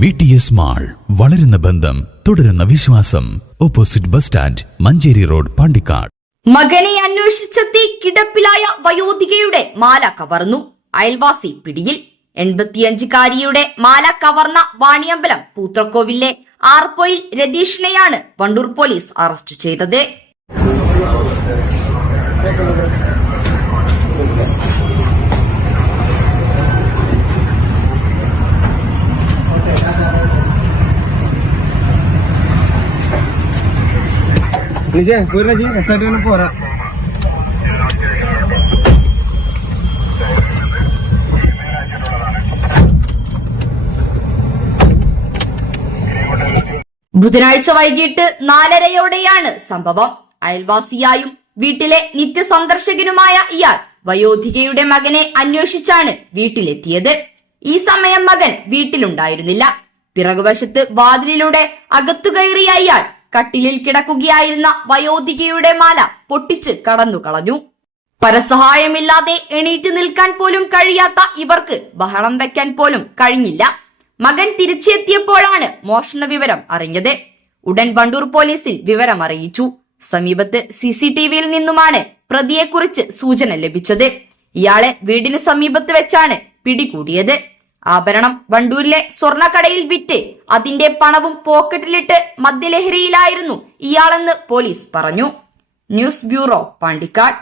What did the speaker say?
VTS mall, വളരുന്ന ബന്ധം, തുടരുന്ന വിശ്വാസം. Opposite bus stand, Manjeri road, Pandikkad. മകനെ അന്വേഷിച്ചെത്തി കിടപ്പിലായ വയോധികയുടെ മാല കവർന്നു. അയൽവാസി പിടിയിൽ. 85-കാരിയുടെ മാല കവർന്ന വാണിയമ്പലം പൂത്രക്കോവിലെ ആർപ്പോയിൽ രതീഷിനെയാണ് വണ്ടൂർ പോലീസ് അറസ്റ്റ് ചെയ്തത്. പോരാ ബുധനാഴ്ച വൈകിട്ട് 4:30-യോടെയാണ് സംഭവം. അയൽവാസിയായും വീട്ടിലെ നിത്യസന്ദർശകനുമായ ഇയാൾ വയോധികയുടെ മകനെ അന്വേഷിച്ചാണ് വീട്ടിലെത്തിയത്. ഈ സമയം മകൻ വീട്ടിലുണ്ടായിരുന്നില്ല. പിറകുവശത്ത് വാതിലിലൂടെ അകത്തുകയറിയ ഇയാൾ കട്ടിലിൽ കിടക്കുകയായിരുന്ന വയോധികയുടെ മാല പൊട്ടിച്ച് കടന്നു കളഞ്ഞു. പരസഹായമില്ലാതെ എണീറ്റ് നിൽക്കാൻ പോലും കഴിയാത്ത ഇവർക്ക് ബഹളം വെക്കാൻ പോലും കഴിഞ്ഞില്ല. മകൻ തിരിച്ചെത്തിയപ്പോഴാണ് മോഷണ വിവരം അറിഞ്ഞത്. ഉടൻ വണ്ടൂർ പോലീസിൽ വിവരം അറിയിച്ചു. സമീപത്ത് CCTV-യിൽ നിന്നുമാണ് പ്രതിയെക്കുറിച്ച് സൂചന ലഭിച്ചത്. ഇയാളെ വീടിന് സമീപത്ത് വെച്ചാണ് പിടികൂടിയത്. ആഭരണം വണ്ടൂരിലെ സ്വർണക്കടയിൽ വിറ്റ് അതിന്റെ പണവും പോക്കറ്റിലിട്ട് മദ്യലഹരിയിലായിരുന്നു ഇയാളെന്ന് പോലീസ് പറഞ്ഞു. News bureau, Pandikkad.